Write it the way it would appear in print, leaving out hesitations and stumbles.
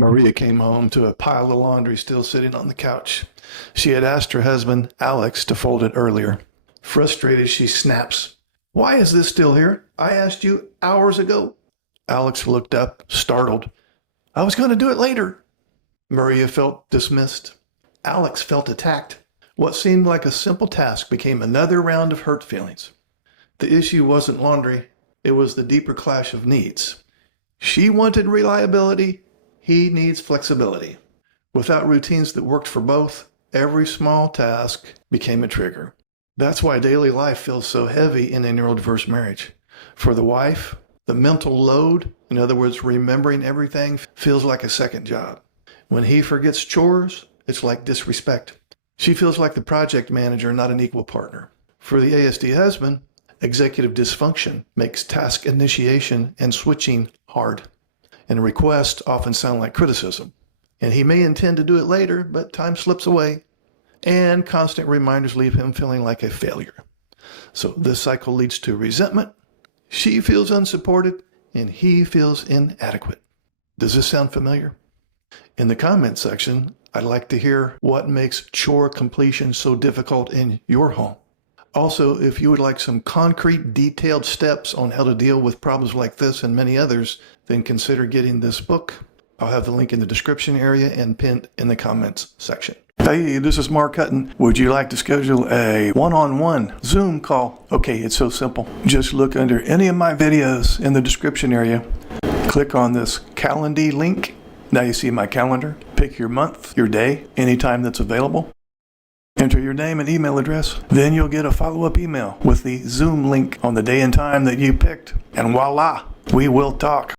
Maria came home to a pile of laundry still sitting on the couch. She had asked her husband, Alex, to fold it earlier. Frustrated, she snaps, "Why is this still here? I asked you hours ago." Alex looked up, startled. "I was going to do it later." Maria felt dismissed. Alex felt attacked. What seemed like a simple task became another round of hurt feelings. The issue wasn't laundry. It was the deeper clash of needs. She wanted reliability. He needs flexibility. Without routines that worked for both, every small task became a trigger. That's why daily life feels so heavy in a neurodiverse marriage. For the wife, the mental load, in other words, remembering everything, feels like a second job. When he forgets chores, it's like disrespect. She feels like the project manager, not an equal partner. For the ASD husband, executive dysfunction makes task initiation and switching hard. And requests often sound like criticism. And he may intend to do it later, but time slips away. And constant reminders leave him feeling like a failure. So this cycle leads to resentment. She feels unsupported, and he feels inadequate. Does this sound familiar? In the comments section, I'd like to hear what makes chore completion so difficult in your home. Also, if you would like some concrete, detailed steps on how to deal with problems like this and many others, then consider getting this book. I'll have the link in the description area and pinned in the comments section. Hey, this is Mark Hutten. Would you like to schedule a one-on-one Zoom call? Okay, it's so simple. Just look under any of my videos in the description area. Click on this Calendar link. Now you see my calendar. Pick your month, your day, anytime that's available. Enter your name and email address. Then you'll get a follow-up email with the Zoom link on the day and time that you picked. And voila, we will talk.